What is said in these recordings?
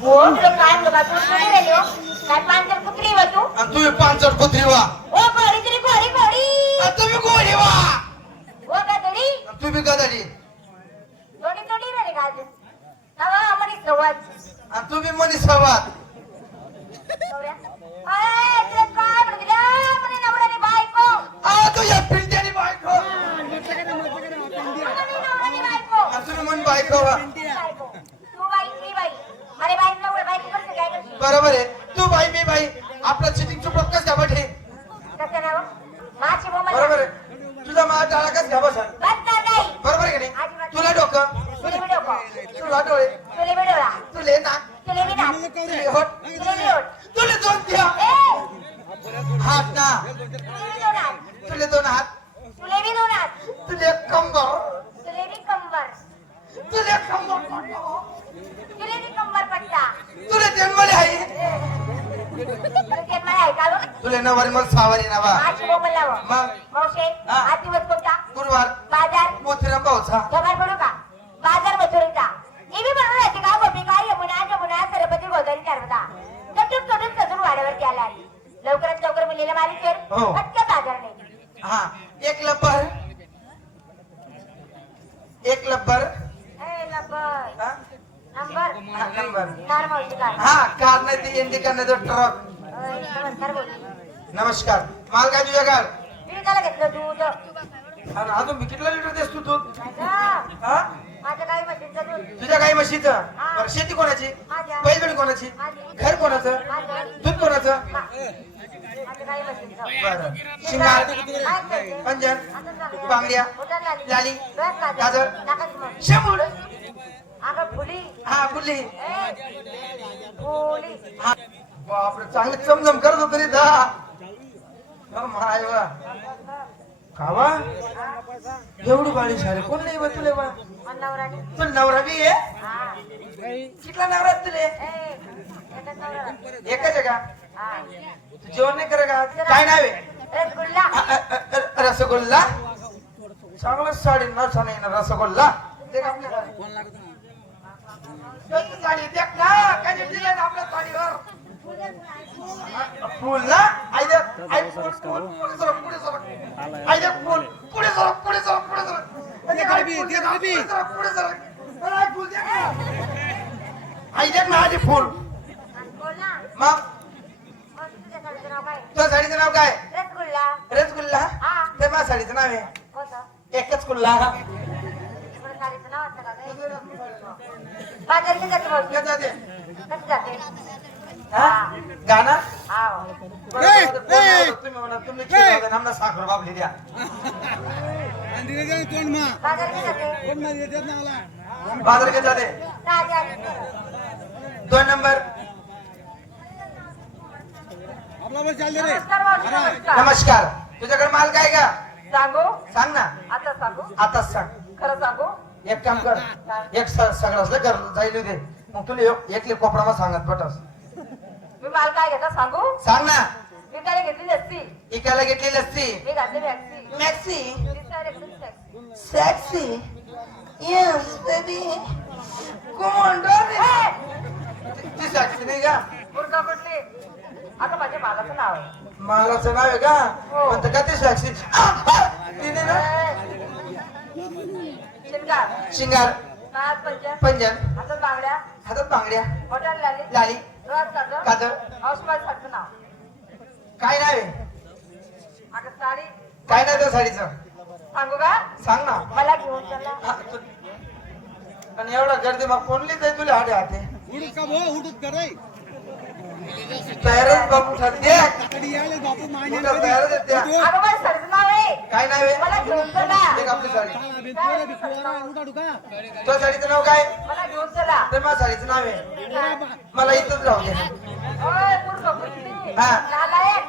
हो तुला काय बघा तू कुठे गेली हो काय पांचर कुत्री वा तू आणि तुम्ही पांचट कुत्री वा ओ घोडी तरी घोडी घोडी आणि तुम्ही गोडी वा ओ गदडी आणि तुम्ही गदडी थोडी थोडी रे गाज तवा आम्ही सवाज आणि तुम्ही मनी सवाद अरे तुला काय म्हणला म्हणे नवऱ्याने बायको आ तुझ्या पिंट्यानी बायको नवऱ्याने बायको आणि तुम्ही मन बायको वा तू बाई मी बाई अरे बाई नवरा बायको करते काय करते बरोबर आहे तू बाई मी बाई आपला चिटिंग चुप कस घ्या बठे कसं नाव माझी बोमा बरोबर आहे तुझा मा टाळा कस घ्या बसा बसणार नाही बरोबर आहे की नाही तुला डोकं तुले मी डोको तुला डोळे तुले मी डोळा तुले नाक तुले मी नाक तुले होट तुले मी ओठ तुले दोन द्या ए हात ना तुले मी दोन हात तुले दोन हात तुले मी दोन हात तुले कंबर तुले मी कंबर तुले कंबर तुले मी कंबर पट्टा तुले जन्मले आहे तुले ते मला ऐकालो तुले नवारी मग सावारी नवा माझी बोमा लाव मग मौशे हा. आज दिवस कोणता गुरुवार बाजार मोतीराम भाऊचा जगार पडू का बाजार मथुरेचा इवी म्हणून राहते का गोपिका यमुना सरपती गोदावरी नर्मदा तटून तटून सजून वाड्यावरती आला लवकरात लवकर मुलीला मालिकेर हो. फटक्या बाजार नाही हा एक लब्बर ए नंबर हा? नंबर हा, नंबर कार मावशी कार हा कार नाही ते इंडिका नाही तर ट्रक नमस्कार बोल नमस्कार माल काय तुझ्या गाड मी त्याला घेतलं दूध आणि अजून मी कितला लिटर देस तू दूध माझं हा काही म्हशीचं दूध तुझ्या गाई म्हशीचं हा. बरं शेती कोणाची माझ्या. बैलगाडी कोणाची माझी. घर कोणाचं माझं दूध कोणाचं माझं काही म्हशीचं बरं शिंगार काय करते? पंजन असं चाललंय. बांगड्या उठण लाली. लाली डोळ्यात काजळ. गाजर नाकाची मणी. शेंबूड अगं फुली हा बुल्ली ए, फुली हा बापरे चांगले चमचम करत होतो रे दा माय वा खावा एवढी बाळी सारे कोण नाही बा तुले बा नवराने तुला नवरा बी आहे हा कितला नवरा आहे तुले ए, एकच नवरा. एकच आहे का हा. तू जेवण नाही करे का काय नाव आहे रसगुल्ला रसगुल्ला चांगलं साडी न नाही ना रसगुल्ला ते का आपल्या कोणती साडी देख ना काय दिले ना आपल्या साडीवर फुल ना आई दे आई फुल पुढे सरक आई दे फुल पुढे सरक अरे काय बी दे ना बी पुढे सरक अरे फुल दे आई दे ना आधी फुल बोल ना मग मग तुझ्या साडीचं नाव काय तुझ्या साडीचं नाव काय रसगुल्ला रसगुल्ला हा. ते माझ्या साडीचं नाव आहे कोणतं एकच कुल्ला इकडे साडीचं नाव असतं का काय बाजारची जाते भाऊ जाते कशी जाते हा गाणं हाव तुम्ही म्हणा तुम्ही खेळ आमना साखर बाबली द्या बाजारची जाते बाजार के जाते ताज्या 2 नंबर नमस्कार भाऊजी नमस्कार नमस्कार तुझ्याकडे माल काय का सांगू सांग ना आता सांगू आताच सांग खरं सांगू एक काम कर एक सगळं असलं कर जाईल दे मग तुला एकले कोपरामा सांगत पटस मी माल काय घेता सांगू सांग ना मी काय घेतली असती इकायला घेतलेली असती मी घातली मॅक्सी मॅक्सी दिसायला एकदम sexy. सॅक्सी येस बेबी कोमोंडर ती सॅक्सी नाही का मुर्गा कुठली आता माझ्या मालाचं नाव आहे मालाचं नाव आहे का हो. म्हणतं का ते सॅक्सी तिने ना शिंगार शिंगार नाथ पंचन पंजन हातात बांगड्या हातात बांगड्या हॉटेल लाली लाली रात काजळ काजळ हाऊसवाईफ सारखं नाव काय नाव आहे आता साडी काय नाव त्या साडीचं सांगू का सांग ना मला घेऊन चला हा, आणि एवढा गर्दी मग कोणलीच आहे तुला हाडे हाते तयारच बापू ठरते कुठं तयारच आहेत त्या अगं माझ्या साडीचं नाव आहे काय नाव आहे मला घेऊन चला एक आपली साडी काय? तुझ्या साडीचं नाव काय मला घेऊन चला तर माझ्या साडीचं नाव आहे मला इथंच राहू दे ओय मूर्ख कुठली हा. नालायक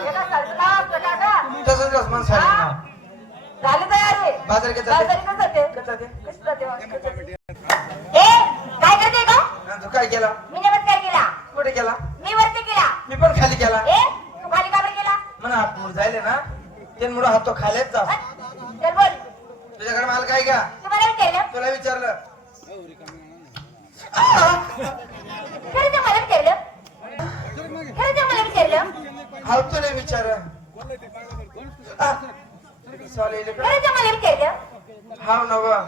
एका साडीचं नाव असतं का गं? तसंच रसमान साडी हा? नाव झाली तयारी बाजार के जाते बाजारी कसं जाते कसं ते कसं जाते ए काय करते का आणि तू काय केला मी नमस्कार केला कुठे केला मी वरती केला मी पण खाली केला ए तू खाली का बरं केला म्हणा हात दूर जायले ना त्यामुळे हात तो खायलाच जा चल बोल तुझ्याकडे माल काय का तुम्हाला विचारलं तुला विचारलं केलं हावतो नाही विचार चालेल खरंच मला विचारलं हाव नवा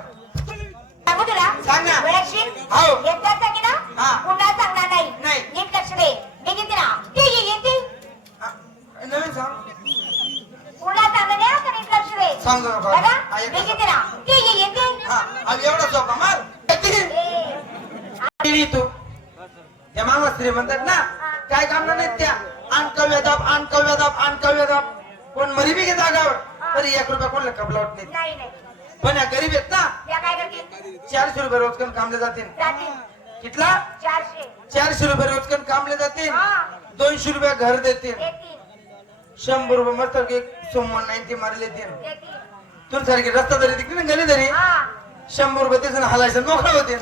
सांगू तुला सांग ना. वेळाशी हाव. एकदा सांगे ना हा. पुन्हा सांगणार नाही नाही. नीट लक्ष दे बघितली ना ती येते नवीन सांग पुन्हा सांगणे का नीट लक्ष दे सांग जरा बाबा. बघा हा, एकदा बघितली ना ती येते हा आणि एवढा सोपा मार ए, तू त्या मामा स्त्री म्हणतात ना काय काम नाही त्या आणकव्यदाब कोण मरी बी घेत जागावर तरी 1 रुपया कोणाला कबलावत नाही नाही नाही पण या गरीब आहेत ना त्या काय करतील 400 रुपये रोजकन कामले जातील जातील कितला 400 400 रुपये रोजकन कामले जातील हा 200 रुपये घर देतील येतील 100 रुपये मस्त एक सोमवार 90 मारले देतील येतील तुला सारखी रस्ता जरी तिकडे गेली तरी हा 100 रुपये त्याचं हलायचं मोकळं होतील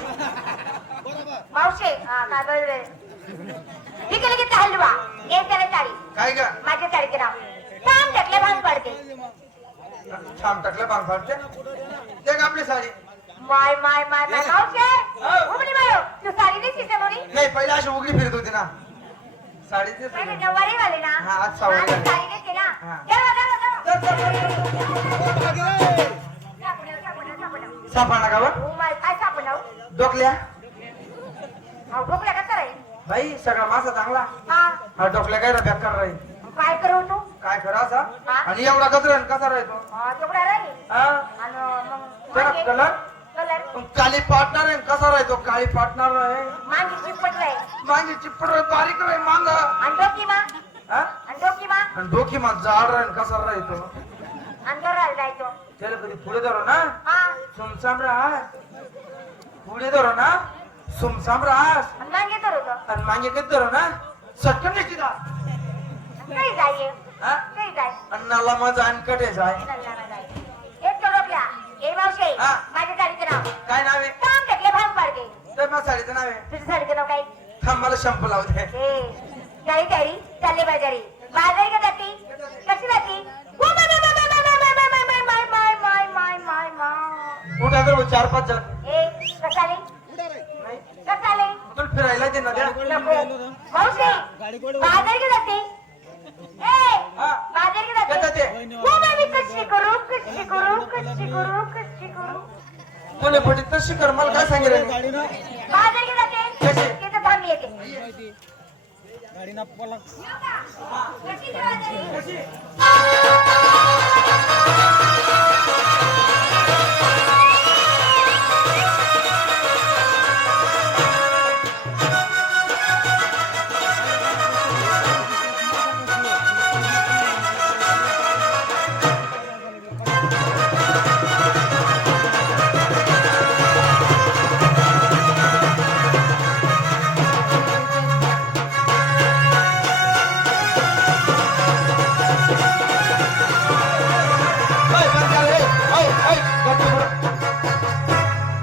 मावशे हा काय बरोबर ठीक आहे की हलवा एक त्याला साडी काय का माझ्या साडीचे नाव काम टाकले भांग पडते छाम टाकलं बांग फाडते ते का आपली साडी माय माय माय माय मावशे हो. उघडी मायो तू साडी नाही शिकते मोरी नाही पहिले अशी उघडी फिरत होती ना साडीचे पहिले नववारी वाले ना हा, आज सवारी माझी वाली. साडी नेसते ना हा. सापडलं. सापडा का बरं? ओ माय काय सापडलं डोकल्या अहो ढोकल्या कसं राहील बाई सगळा मासा चांगला हा हा डोकल्या काय बेकार राहील काय करू तू काय खरं असा हा? आणि एवढा कचरा कसा राहतो हा तेवढा राहील हा? आणि मग त्याला मागे- कलर कलर मग काळी पाटणार आहे कसा राहतो काळी पाटणार आहे मांगी चिपट राहील मागे चिपड बारीक राही मांग आणि डोकी मा हा? आणि डोकी मा आणि डोकी मा जाड राहील कसा राहतो अंदर राहील जायचो त्याला कधी पुढे धरो ना हा सुमसाम राहस पुढे धरो ना सुमसाम राहस आणि मागे तर होतं आणि मागे कधी धरो ना सटकन निघती का काही जाय हा? काही जाय अन्नाला माझा अनकटे जाय नल्लाना जाय एक तो डोकल्या ए मावशे हा. माझ्या साडीचं नाव काय नाव आहे काम टाकले भांग पाडते तर माझ्या साडीचं नाव आहे तुझ्या साडीचं नाव काय थांब मला शॅम्पू लावू दे ए गाडी तयारी चालले बाजारी बाजारी का जाती कशी जाती ओ माय माय माय माय माय माय माय माय माय माय माय कुठे तर 4-5 जण ए कसाले नाही कसाले तुला फिरायला दे ना द्या नको मावशी बाजारी का जाती ए हा. बाजारी का का जाती जाते? ओ माय मी कशी करू कशी करू कशी करू कशी करू कोणी पटी तशी कर मला काय सांगितलं बाजारी का जाते कशी? तिथं थांब येते कशी बाजारी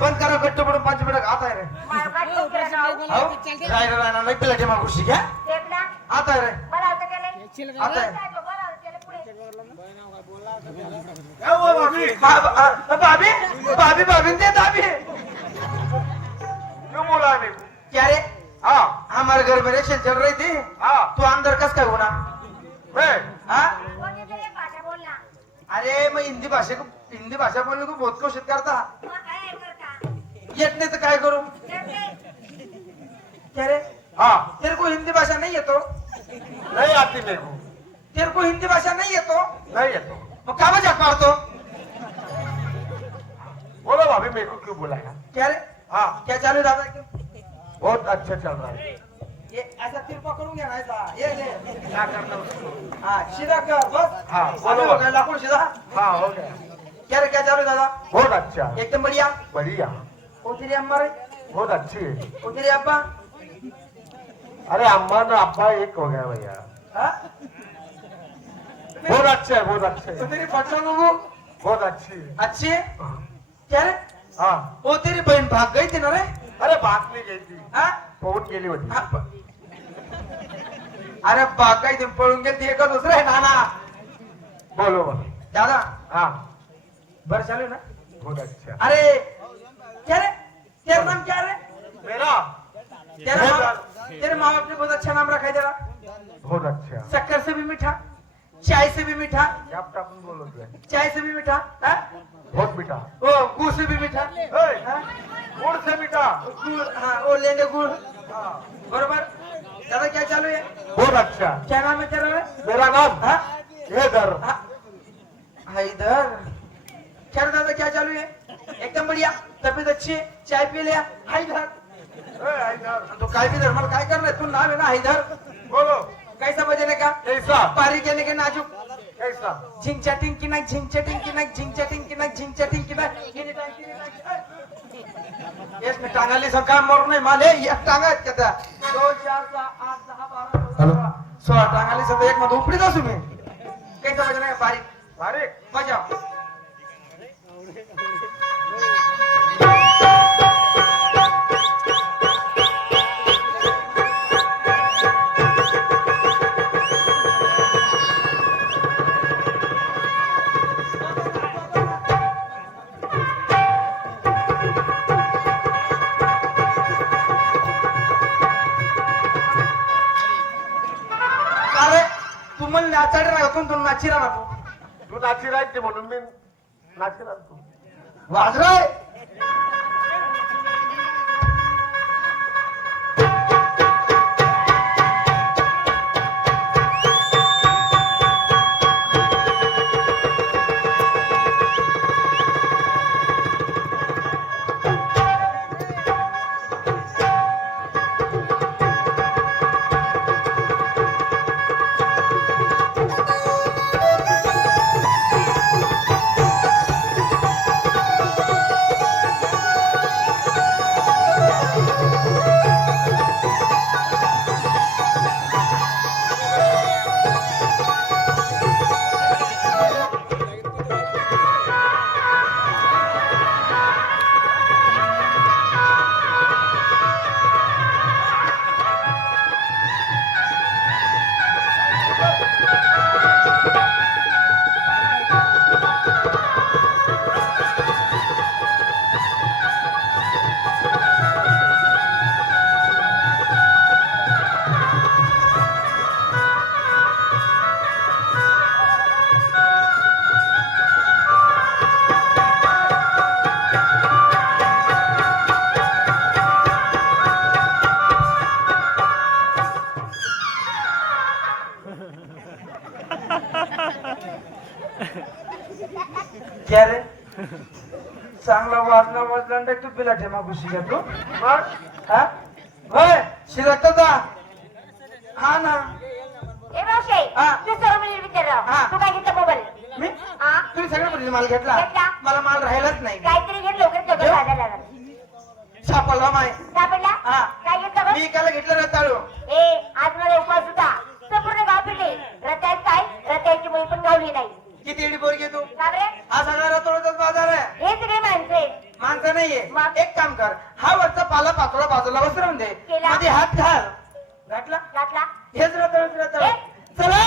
बंद करा गट्टू पडून 5 मिनिट आता आहे रे मालकात ठोकलं नाव हो राय राय नाही पिला टेमा खुशी घ्या देख ना आता आहे रे मला होतं त्याला आता आहे काय बघा त्याला पुढे भाभी भाभी भाभी दे दाबी क्यों बोला है मेरे को? क्या रे हाँ हमारे घर में रेशन चल रही थी हाँ तू अंदर कस काय होना मैं हाँ कोणी तरी एक भाषा बोल ना अरे मैं हिंदी भाषा बोलने को बहुत कोशिश करता मग काय करता येत नहीं तो काय करूं करते. क्या रे हाँ तेरे को हिंदी भाषा नहीं है तो नहीं आती मेरे को तेरे को हिंदी भाषा नहीं है तो नहीं है तो मग का मजाक मारतो बोलो भाभी मेरे को क्यों बुलाया क्या रे हाँ क्या चालू है दादा बहुत अच्छा चल रहा है ये ऐसा तीर पकडून घ्या ना ऐसा ये ले क्या करना उसको? हाँ सीधा कर बस हाँ, बोलो बोलो। हो गया लाखों सीधा हाँ हो गया क्या रे क्या चालू है दादा बहुत अच्छा एकदम बढ़िया बढ़िया ओ तेरी अम्मा रे बहुत अच्छी है ओ तेरी अब्बा अरे अम्मा ना अब्बा एक हो गया भैया हाँ बहुत अच्छे है बहुत अच्छे ओ है तेरी बच्चों लोगों बहुत अच्छी है अच्छी है क्या रे हाँ ओ तेरी बहन भाग गई थी ना रे अरे बात नहीं गई थी हाँ फोन केली होती हाँ. अरे भाग गई थी पळून गेली एक दुसरा आहे नाना बोलो भाभी दादा हाँ बर चालू है ना बहुत अच्छा अरे क्या रे तेरा नाम क्या रे मेरा तेरे माँ बाप ने बहुत अच्छा नाम रखा है तेरा बहुत अच्छा शक्कर से भी मीठा, चाय से भी मीठा, आप टाकून बोलत आहे चाय से भी मीठा, हाँ? बहुत मीठा ओ गुड़ से भी मीठा, ए, हाँ? गुड़ से मीठा गुड़, हाँ वो लेंगे गुड़, हाँ, बरोबर। दादा क्या चालू है? बहुत अच्छा क्या नाम है तेरा? मेरा नाम हाँ? हैदर हैदर। क्या रे दादा क्या चालू है? एकदम बढ़िया, तबीयत अच्छी है, चाय पी लिया। हैदर हैदर तो काय भी धर, मला काय करणार? तू नाव है ना हैदर, बोलो कैसा बजने का? कैसा पारी केले के नाजुक, कैसा झिंग चटिंग की नाक, झिंग चटिंग की नाक, झिंग चटिंग की नाक, झिंग चटिंग की नाक, किनी टांग, किनी टांग। येस में टांगाली सब काम मोर नहीं माले, ये टांगा कहता 2 4 6 8 10 12 हेलो 16 टांगाली सब एक मत उपड़ी दो सुमे। कैसा बजना है? पारी बारीक बजाओ। अरे तू मला नाचाडे ना तू नाची ना तू तू नाची राहायची म्हणून मी नाची राहतो वाजराय क्या रे चांगला वाजला वाजला तू पिला ठेमा घुसी का तू मग हा होय शिरत जा हा ना ए मावशे हा. तू सर्व मुली विचार हा. तू काय घेतलं मोबाईल मी हा तुम्ही सगळं म्हणजे माल घेतला घेतला. मला माल राहिलाच नाही काहीतरी घे लवकर घेऊ? सगळं बाजारला लागल सापडला माय सापडला हा. काय घेतलं मी एकाला घेतलं ना ताळू ए आज मला उपवास होता संपूर्ण गाव फिरले रतायत काय रतायची मुली पण गावली नाही किती एडी पोरगी आहे तू का बरे हा सगळा रतोडचाच बाजार आहे हे सगळे माणसं आहेत. माणसं नाहीये मग? एक काम कर हा वरचा पाला पाचोळा बाजूला बसवून दे केला. मध्ये हात घाल घातला घातला हेच रतळ ए. चला